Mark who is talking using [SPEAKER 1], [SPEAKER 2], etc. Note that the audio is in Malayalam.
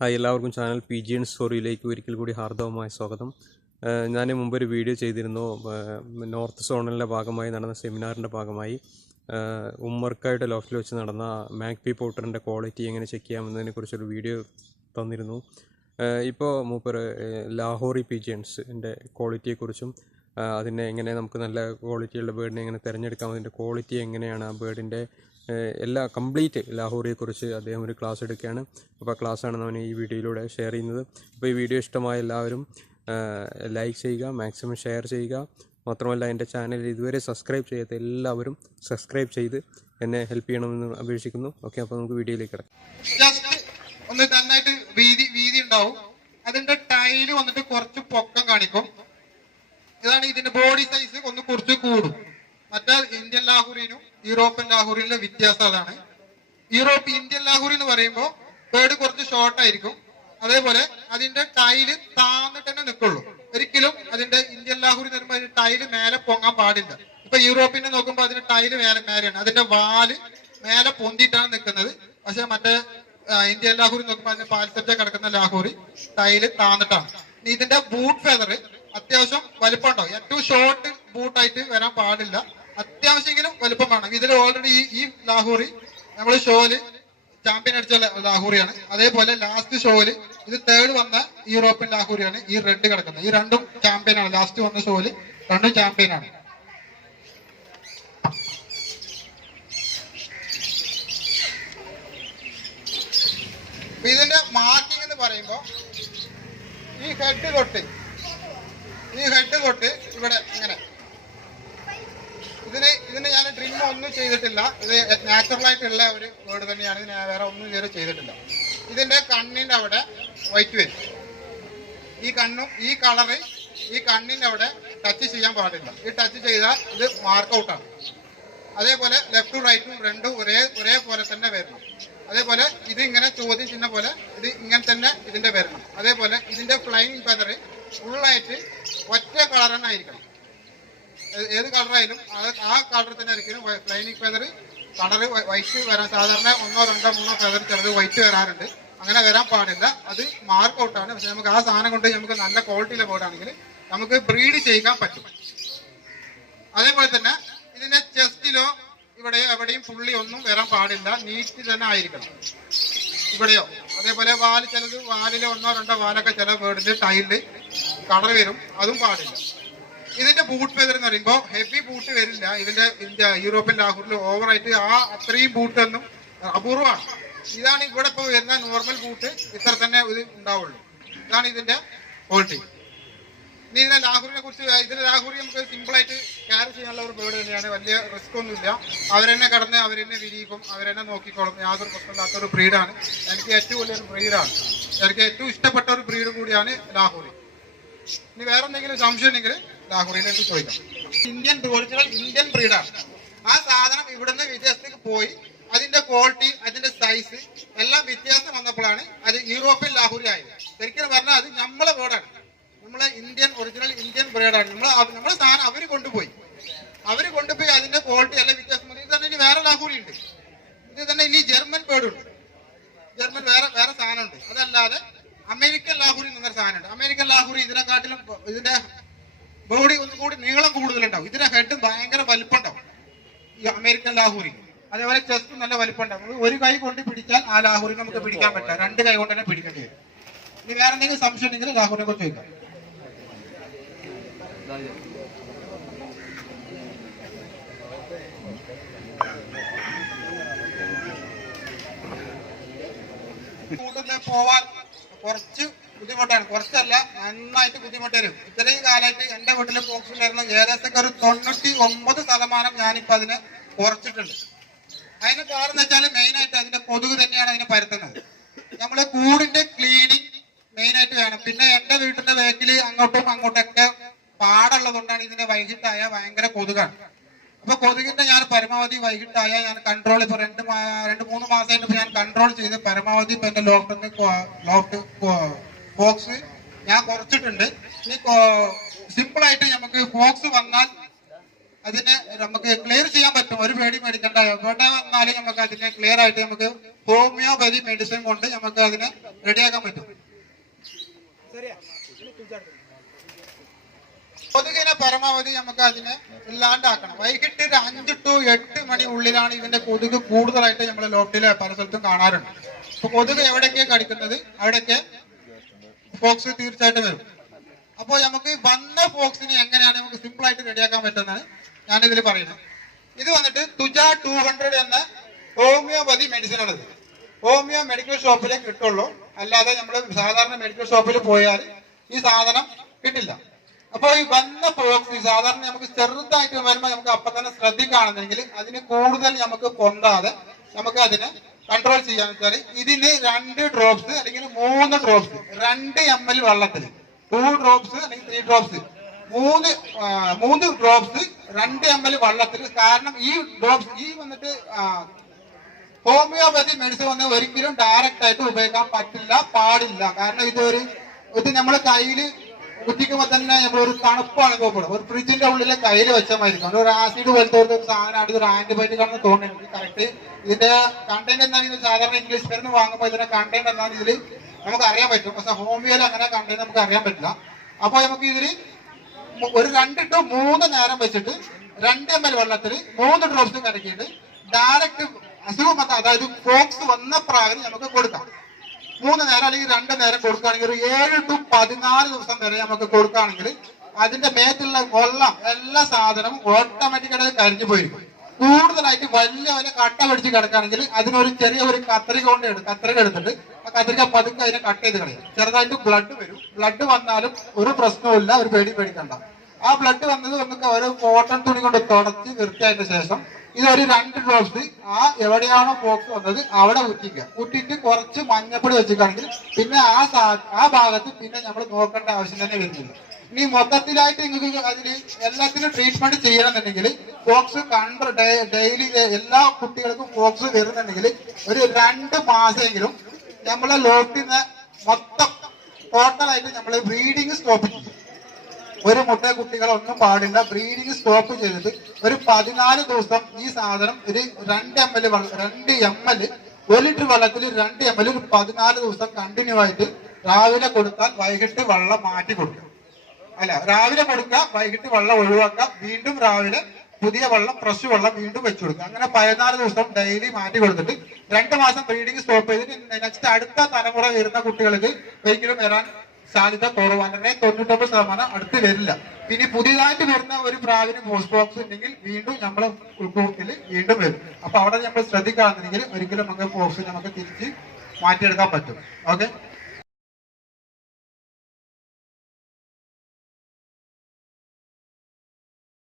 [SPEAKER 1] ഹായ് എല്ലാവർക്കും ചാനൽ പി ജി എൻ സ്റ്റോറിയിലേക്ക് ഒരിക്കൽ കൂടി ഹാർദവമായ സ്വാഗതം. ഞാൻ മുമ്പ് ഒരു വീഡിയോ ചെയ്തിരുന്നു. നോർത്ത് സോണലിന്റെ ഭാഗമായി നടന്ന സെമിനാറിന്റെ ഭാഗമായി. ഉമ്മർക്കായിട്ട് ഉമ്മർക്കായുടെ ലോഫിൽ വെച്ച് നടന്ന മാക് പി പൗഡറിന്റെ ക്വാളിറ്റി എങ്ങനെ ചെക്ക് ചെയ്യാമെന്നതിനെ കുറിച്ചൊരു വീഡിയോ തന്നിരുന്നു. ഇപ്പോൾ മൂപ്പർ ലാഹോറി പിജിയൻസിന്റെ ക്വാളിറ്റിയെക്കുറിച്ചും അതിനെ എങ്ങനെ നമുക്ക് നല്ല ക്വാളിറ്റിയുള്ള ബേർഡിനെ എങ്ങനെ തിരഞ്ഞെടുക്കാം അതിന്റെ ക്വാളിറ്റി എങ്ങനെയാണ് ആ ബേർഡിന്റെ ഏഹ് എല്ലാ കംപ്ലീറ്റ് ലാഹോറിയെക്കുറിച്ച് അദ്ദേഹം ഒരു ക്ലാസ് എടുക്കുകയാണ്. അപ്പോൾ ആ ക്ലാസ്സാണ് നമ്മൾ ഈ വീഡിയോയിലൂടെ ഷെയർ ചെയ്യുന്നത്. അപ്പോൾ ഈ വീഡിയോ ഇഷ്ടമായ എല്ലാവരും ലൈക്ക് ചെയ്യുക മാക്സിമം ഷെയർ ചെയ്യുക. മാത്രമല്ല എന്റെ ചാനൽ ഇതുവരെ സബ്സ്ക്രൈബ് ചെയ്യാത്ത എല്ലാവരും സബ്സ്ക്രൈബ് ചെയ്ത് എന്നെ ഹെൽപ്പ് ചെയ്യണമെന്ന് അപേക്ഷിക്കുന്നു. ഓക്കെ അപ്പോൾ നമുക്ക് വീഡിയോയിലേക്ക് കിടക്കാം.
[SPEAKER 2] ജസ്റ്റ് ഒന്ന് നന്നായിട്ട് വീതി വീതി ഉണ്ടാവും. അതിന്റെ ടൈൽ വന്നിട്ട് കുറച്ച് പൊക്കം കാണിക്കും. ഇതാണ് ഇതിന്റെ ബോഡി സൈസ് ഒന്ന് കുറച്ച് കൂടും. മറ്റേ ഇന്ത്യൻ ലാഹുറിനും യൂറോപ്യൻ ലാഹോറിലെ വ്യത്യാസം അതാണ്. യൂറോപ്പ് ഇന്ത്യൻ ലാഹോറി എന്ന് പറയുമ്പോൾ ബേർഡ് കുറച്ച് ഷോർട്ട് ആയിരിക്കും. അതേപോലെ അതിന്റെ ടൈൽ താന്നിട്ട് തന്നെ നിൽക്കുള്ളൂ ഒരിക്കലും അതിന്റെ ഇന്ത്യൻ ലാഹോറി എന്ന് പറയുമ്പോൾ ടൈൽ മേലെ പൊങ്ങാൻ പാടില്ല. ഇപ്പൊ യൂറോപ്പിനെ നോക്കുമ്പോൾ അതിന്റെ ടൈൽ മേലെ മേലെയാണ്. അതിന്റെ വാൽ മേലെ പൊന്തിട്ടാണ് നിൽക്കുന്നത് പക്ഷെ മറ്റേ ഇന്ത്യൻ ലാഹോറി നോക്കുമ്പോൾ അതിന്റെ പാൽസബ്ജ കിടക്കുന്ന ലാഹോറി ടൈൽ താന്നിട്ടാണ്. ഇതിന്റെ ബൂട്ട് ഫെദർ അത്യാവശ്യം വലിപ്പം ഉണ്ടാവും ഏറ്റവും ഷോർട്ട് ബൂട്ടായിട്ട് വരാൻ പാടില്ല. അത്യാവശ്യമെങ്കിലും വലുപ്പം വേണം. ഇതിൽ ഓൾറെഡി ഈ ലാഹോറി നമ്മൾ ഷോയിൽ ചാമ്പ്യൻ അടിച്ച ലാഹോറിയാണ്. അതേപോലെ ലാസ്റ്റ് ഷോയിൽ ഇത് തേർഡ് വന്ന യൂറോപ്യൻ ലാഹോറിയാണ്. ഈ റെഡ് കിടക്കുന്നത്. ഈ രണ്ടും ചാമ്പ്യനാണ് ലാസ്റ്റ് വന്ന ഷോയിൽ രണ്ടും ചാമ്പ്യനാണ് ഇതിന്റെ മാർക്കിംഗ് എന്ന് പറയുമ്പോ ഈ ഹെഡ് തൊട്ട് ഈ ഹെഡ് തൊട്ട് ഇവിടെ ഇങ്ങനെ ഇതിന് ഇതിന് ഞാൻ ഡ്രിങ്ക് ഒന്നും ചെയ്തിട്ടില്ല. ഇത് നാച്ചുറൽ ആയിട്ടുള്ള ഒരു വേർഡ് തന്നെയാണ്. ഇതിന് വേറെ ഒന്നും ഇതുവരെ ചെയ്തിട്ടില്ല. ഇതിന്റെ കണ്ണിന്റെ അവിടെ വൈറ്റ് വരും. ഈ കണ്ണും ഈ കളറ് ഈ കണ്ണിന്റെ അവിടെ ടച്ച് ചെയ്യാൻ പാടില്ല. ഈ ടച്ച് ചെയ്താൽ ഇത് മാർക്ക് ഔട്ടാണ് അതേപോലെ ലെഫ്റ്റും റൈറ്റും രണ്ടും ഒരേ ഒരേപോലെ തന്നെ വരണം. അതേപോലെ ഇത് ഇങ്ങനെ ചോദ്യം ചെയ്യുന്ന പോലെ ഇത് ഇങ്ങനെ തന്നെ ഇതിന്റെ വരണം. അതേപോലെ ഇതിന്റെ ഫ്ലൈങ് ഫെതർ ഫുള്ളായിട്ട് ഒറ്റ കളർ തന്നെ ആയിരിക്കണം. ഏത് കളറായാലും ആ കളർ തന്നെ ആയിരിക്കും ഫ്ലൈനിങ് ഫെദർ കളർ വൈറ്റ് വരാൻ സാധാരണ ഒന്നോ രണ്ടോ മൂന്നോ ഫെദർ ചിലത് വൈറ്റ് വരാറുണ്ട്. അങ്ങനെ വരാൻ പാടില്ല. അത് മാർക്ക് ഔട്ടാണ് പക്ഷെ നമുക്ക് ആ സാധനം കൊണ്ട് നമുക്ക് നല്ല ക്വാളിറ്റിയിലെ ബോർഡാണെങ്കിൽ നമുക്ക് ബ്രീഡ് ചെയ്യാൻ പറ്റും. അതേപോലെ തന്നെ ഇതിന്റെ ചെസ്റ്റിലോ ഇവിടെ എവിടെയും പുള്ളി ഒന്നും വരാൻ പാടില്ല. നീറ്റ് തന്നെ ആയിരിക്കണം. ഇവിടെയോ? അതേപോലെ വാൽ ചിലത് വാലിലോ ഒന്നോ രണ്ടോ വാലൊക്കെ ചില വീടിന്റെ ടൈലിൽ കളർ വരും. അതും പാടില്ല. ഇതിന്റെ ബൂട്ട് ഫെദർ എന്ന് പറയുമ്പോൾ ഹെവി ബൂട്ട് വരില്ല. ഇതിന്റെ ഇന്ത്യ യൂറോപ്യൻ ലാഹൂറിൽ ഓവറായിട്ട് ആ അത്രയും ബൂട്ട് ഒന്നും അപൂർവമാണ്. ഇതാണ് ഇവിടെ ഇപ്പോൾ വരുന്ന നോർമൽ ബൂട്ട് ഇത്ര തന്നെ ഇത് ഉണ്ടാവുള്ളൂ. ഇതാണ് ഇതിന്റെ ക്വാളിറ്റി ഇനി ഇതിനെ ലാഹൂറിനെ കുറിച്ച് ഇതിന് ലാഹൂറി നമുക്ക് സിമ്പിൾ ആയിട്ട് ക്യാരി ചെയ്യാനുള്ള ഒരു ബേർഡ് തന്നെയാണ്. വലിയ റിസ്ക് ഒന്നുമില്ല. അവരെന്നെ കടന്ന് അവരെന്നെ വിരിയിക്കും അവരെന്നെ നോക്കിക്കോളും. യാതൊരു പ്രശ്നമില്ലാത്ത ഒരു ബ്രീഡാണ് എനിക്ക് ഏറ്റവും വലിയൊരു ബ്രീഡാണ് എനിക്ക് ഏറ്റവും ഇഷ്ടപ്പെട്ട ഒരു ബ്രീഡ് കൂടിയാണ് ലാഹൂറി. ഇനി വേറെ എന്തെങ്കിലും സംശയം ഉണ്ടെങ്കിൽ എനിക്ക് ചോദിക്കാം ഇന്ത്യൻ ഒറിജിനൽ ഇന്ത്യൻ ബ്രീഡാണ് ആ സാധനം ഇവിടുന്ന് വിദേശത്തേക്ക് പോയി. അതിന്റെ ക്വാളിറ്റി അതിന്റെ സൈസ് എല്ലാം വ്യത്യാസം വന്നപ്പോഴാണ് അത് യൂറോപ്യൻ ലാഹോറി ആയത് ശരിക്കും പറഞ്ഞാൽ അത് നമ്മളെ വേർഡാണ് നമ്മളെ ഇന്ത്യൻ ഒറിജിനൽ ഇന്ത്യൻ ബ്രീഡാണ് നമ്മൾ നമ്മളെ സാധനം അവർ കൊണ്ടുപോയി. അവർ കൊണ്ടുപോയി അതിന്റെ ക്വാളിറ്റി എല്ലാം വ്യത്യാസം വന്നു. ഇത് തന്നെ ഇനി വേറെ ലാഹോറി ഉണ്ട്. ഇത് തന്നെ ഇനി ജർമ്മൻ ബേർഡുണ്ട് ജർമ്മൻ വേറെ വേറെ സാധനമുണ്ട് അതല്ലാതെ അമേരിക്കൻ ലാഹൂരി എന്നൊരു സാധനമുണ്ട് അമേരിക്കൻ ലാഹൂരി ഇതിനെക്കാട്ടിലും ഇതിന്റെ ബോഡി ഒന്നും കൂടി നീളം കൂടുതലുണ്ടാവും. ഇതിന്റെ ഹെഡ് ഭയങ്കര വലിപ്പം ഉണ്ടാവും ഈ അമേരിക്കൻ ലാഹുറി അതേപോലെ ചെസ്റ്റ് നല്ല വലിപ്പം ഉണ്ടാവും നമുക്ക് ഒരു കൈ കൊണ്ട് പിടിച്ചാൽ ആ ലാഹുറി നമുക്ക് പിടിക്കാൻ പറ്റില്ല. രണ്ട് കൈ കൊണ്ട് തന്നെ പിടിക്കേണ്ടി വരും. ഇനി വേറെ എന്തെങ്കിലും സംശയം ഉണ്ടെങ്കിൽ ലാഹുറിനെ കുറിച്ച് ചോദിക്കാം. കൂടുതൽ പോവാൻ കുറച്ച് ബുദ്ധിമുട്ടാണ്. കുറച്ചല്ല നന്നായിട്ട് ബുദ്ധിമുട്ട് വരും. ഇത്രയും കാലമായിട്ട് എന്റെ വീട്ടിലെ പോക്സ് ഉണ്ടായിരുന്ന ഏകദേശം ഒരു തൊണ്ണൂറ്റി ഒമ്പത് ശതമാനം ഞാനിപ്പോ അതിനെ കുറച്ചിട്ടുണ്ട്. അതിന് കാരണം വെച്ചാൽ മെയിൻ ആയിട്ട് അതിന്റെ കൊതുക് തന്നെയാണ് അതിനെ പരത്തുന്നത്. നമ്മൾ കൂടിന്റെ ക്ലീനിങ് മെയിൻ ആയിട്ട് വേണം പിന്നെ എന്റെ വീട്ടിന്റെ ബാക്കിൽ അങ്ങോട്ടും അങ്ങോട്ടൊക്കെ പാടുള്ളതുകൊണ്ടാണ് ഇതിന്റെ വൈകിട്ടായ ഭയങ്കര കൊതുകാണ്. അപ്പൊ കൊതുകിന്റെ ഞാൻ പരമാവധി വൈകിട്ടായ ഞാൻ കൺട്രോൾ ഇപ്പൊ രണ്ട് രണ്ട് മൂന്ന് മാസമായിട്ട് ഞാൻ കൺട്രോൾ ചെയ്ത് പരമാവധി ഇപ്പൊ എന്റെ ലോക്ക് ലോക്ക് ഫോക്സ് ഞാൻ കുറച്ചിട്ടുണ്ട്. ഇനി സിമ്പിൾ ആയിട്ട് നമുക്ക് ഫോക്സ് വന്നാൽ അതിനെ നമുക്ക് ക്ലിയർ ചെയ്യാൻ പറ്റും. ഒരു പേടി മേടിക്കണ്ട. എവിടെ വന്നാലും നമുക്ക് അതിനെ ക്ലിയർ ആയിട്ട് നമുക്ക് ഹോമിയോപതി മെഡിസിൻ കൊണ്ട് നമുക്ക് അതിനെ റെഡിയാക്കാൻ പറ്റും. കൊതുകിനെ പരമാവധി നമുക്ക് അതിനെ ഇല്ലാണ്ടാക്കണം. വൈകിട്ട് ഒരു അഞ്ച് ടു എട്ട് മണി ഉള്ളിലാണ് ഇതിന്റെ കൊതുക് കൂടുതലായിട്ട് നമ്മുടെ ലോഫ്റ്റിലെ പല സ്ഥലത്തും കാണാറുണ്ട്. അപ്പൊ കൊതുക് എവിടേക്ക് കടിക്കുന്നത്? അവിടേക്ക് ഫോക്സ് തീർച്ചയായിട്ടും വരും. അപ്പോൾ നമുക്ക് വന്ന ഫോക്സിനെ എങ്ങനെയാണ് നമുക്ക് സിമ്പിൾ ആയിട്ട് റെഡിയാക്കാൻ പറ്റുന്നത് ഞാൻ ഇതിൽ പറയുന്നത് ഇത് വന്നിട്ട് തുജ ടു ഹൺഡ്രഡ് എന്ന ഹോമിയോപതി മെഡിസിൻ ഉള്ളത് ഹോമിയോ മെഡിക്കൽ ഷോപ്പിലേ കിട്ടുള്ളൂ. അല്ലാതെ നമ്മൾ സാധാരണ മെഡിക്കൽ ഷോപ്പിൽ പോയാൽ ഈ സാധനം കിട്ടില്ല. അപ്പോൾ ഈ വന്ന ഫോക്സ് സാധാരണ നമുക്ക് ചെറുതായിട്ട് വരുമ്പോൾ നമുക്ക് അപ്പൊ തന്നെ ശ്രദ്ധിക്കുകയാണെന്നുണ്ടെങ്കിൽ അതിന് കൂടുതൽ നമുക്ക് പൊന്താതെ നമുക്ക് അതിനെ കൺട്രോൾ ചെയ്യാന്ന് വെച്ചാൽ ഇതിന് രണ്ട് ഡ്രോപ്സ് അല്ലെങ്കിൽ മൂന്ന് ഡ്രോപ്സ് രണ്ട് എം എൽ വെള്ളത്തിൽ ടു ഡ്രോപ്സ് അല്ലെങ്കിൽ ത്രീ ഡ്രോപ്സ് മൂന്ന് മൂന്ന് ഡ്രോപ്സ് രണ്ട് എം എൽ വെള്ളത്തിൽ കാരണം ഈ ഡ്രോപ്സ് ഈ വന്നിട്ട് ആ, ഹോമിയോപതി മെഡിസിൻ വന്ന് ഒരിക്കലും ഡയറക്റ്റ് ആയിട്ട് ഉപയോഗിക്കാൻ പറ്റില്ല പാടില്ല. കാരണം ഇതൊരു ഇത് നമ്മളെ കയ്യിൽ കുത്തിക്കുമ്പോ തന്നെ ഒരു തണുപ്പാണ് അനുഭവപ്പെടും ഒരു ഫ്രിഡ്ജിന്റെ ഉള്ളിലെ കയ്യിൽ വെച്ച മാതിരി ഒരു ആസിഡ് പോലത്തെ ഒരു സാധനമാണ് ഒരു ആന്റിബയോട്ടിക് ആണെന്ന് തോന്നുന്നു എനിക്ക് കറക്റ്റ് ഇതിന്റെ കണ്ടന്റ് എന്താണ് സാധാരണ ഇംഗ്ലീഷ് മരുന്ന് വാങ്ങുമ്പോൾ ഇതിന്റെ കണ്ടന്റ് എന്താണ് ഇതിൽ നമുക്ക് അറിയാൻ പറ്റും. പക്ഷെ ഹോമിയോയിൽ അങ്ങനെ കണ്ടന്റ് നമുക്ക് അറിയാൻ പറ്റില്ല. അപ്പൊ നമുക്ക് ഇതിൽ ഒരു രണ്ട് ടു മൂന്ന് നേരം വെച്ചിട്ട് രണ്ട് എം എൽ വെള്ളത്തിൽ മൂന്ന് ഡ്രോപ്സും കലക്കിയിട്ട് ഡയറക്റ്റ് അസുഖം അതായത് ഫോക്സ് വന്ന പ്രാകന് നമുക്ക് കൊടുക്കാം. മൂന്ന് നേരം അല്ലെങ്കിൽ രണ്ട് നേരം കൊടുക്കുകയാണെങ്കിൽ ഒരു ഏഴ് ടു പതിനാല് ദിവസം വരെ നമുക്ക് കൊടുക്കുകയാണെങ്കിൽ അതിന്റെ മേത്തുള്ള കൊള്ളം എല്ലാ സാധനവും ഓട്ടോമാറ്റിക്കായിട്ട് കരിഞ്ഞു പോയിരിക്കും. കൂടുതലായിട്ട് വലിയ വലിയ കട്ട പിടിച്ച് കിടക്കുകയാണെങ്കിൽ അതിനൊരു ചെറിയ ഒരു കത്രിക കൊണ്ട് എടുക്കും കത്രിക എടുത്തിട്ട് ആ കത്രിക പതുക്കെ അതിനെ കട്ട് ചെയ്ത് കളയും. ചെറുതായിട്ട് ബ്ലഡ് വരും. ബ്ലഡ് വന്നാലും ഒരു പ്രശ്നവുമില്ല ഒരു പേടി പേടിക്കണ്ട. ആ ബ്ലഡ് വന്നത് നമുക്ക് ഒരു കോട്ടൺ തുണി കൊണ്ട് തുടച്ച് വൃത്തിയായതിനു ശേഷം ഇതൊരു രണ്ട് ഡ്രോപ്സ് ആ എവിടെയാണോ പോക്ക് വന്നത് അവിടെ ഊറ്റിക്കുക. ഊറ്റിയിട്ട് കുറച്ച് മഞ്ഞപ്പൊടി വെച്ചിട്ടാണെങ്കിൽ പിന്നെ ആ ആ ഭാഗത്ത് പിന്നെ നമ്മൾ നോക്കേണ്ട ആവശ്യം തന്നെ വരുന്നില്ല. ഇനി മൊത്തത്തിലായിട്ട് നിങ്ങൾക്ക് അതിൽ എല്ലാത്തിനും ട്രീറ്റ്മെന്റ് ചെയ്യണമെന്നുണ്ടെങ്കിൽ ഫോക്സ് കണ്ട ഡെയിലി എല്ലാ കുട്ടികൾക്കും ഫോക്സ് വരുന്നുണ്ടെങ്കിൽ ഒരു രണ്ട് മാസമെങ്കിലും നമ്മളെ ലോട്ടിന്ന് മൊത്തം ടോട്ടലായിട്ട് നമ്മൾ ബ്രീഡിങ് സ്റ്റോപ്പ് ചെയ്യും. ഒരു മുട്ട കുട്ടികളൊന്നും പാടില്ല. ബ്രീഡിങ് സ്റ്റോപ്പ് ചെയ്തിട്ട് ഒരു പതിനാല് ദിവസം ഈ സാധനം ഒരു രണ്ട് എം എൽ രണ്ട് എം എൽ ഒരു ലിറ്റർ വെള്ളത്തിൽ രണ്ട് എം എൽ ഒരു പതിനാല് ദിവസം കണ്ടിന്യൂ ആയിട്ട് രാവിലെ കൊടുത്താൽ വൈകിട്ട് വെള്ളം മാറ്റി കൊടുക്കും അല്ല രാവിലെ കൊടുക്കുക വൈകിട്ട് വെള്ളം ഒഴിവാക്കുക വീണ്ടും രാവിലെ പുതിയ വെള്ളം ഫ്രഷ് വെള്ളം വീണ്ടും വെച്ചു കൊടുക്കുക. അങ്ങനെ പതിനാല് ദിവസം ഡെയിലി മാറ്റി കൊടുത്തിട്ട് രണ്ട് മാസം ബ്രീഡിങ് സ്റ്റോപ്പ് ചെയ്തിട്ട് നെക്സ്റ്റ് അടുത്ത തലമുറ വരുന്ന കുട്ടികൾക്ക് ഒരിക്കലും വരാൻ സാധ്യത കുറവാണ് തൊണ്ണൂറ്റൊമ്പത് ശതമാനം അടുത്ത് വരില്ല. പിന്നെ പുതിയതായിട്ട് വരുന്ന ഒരു പ്രാവിന് ബോക്സ് ഉണ്ടെങ്കിൽ വീണ്ടും നമ്മളെ ഉൾക്കൂട്ടിൽ വീണ്ടും വരും. അപ്പൊ അവിടെ നമ്മൾ ശ്രദ്ധിക്കാന്നുണ്ടെങ്കിൽ ഒരിക്കലും നമുക്ക് പോക്സ് നമുക്ക് തിരിച്ച് മാറ്റിയെടുക്കാൻ പറ്റും. ഓക്കെ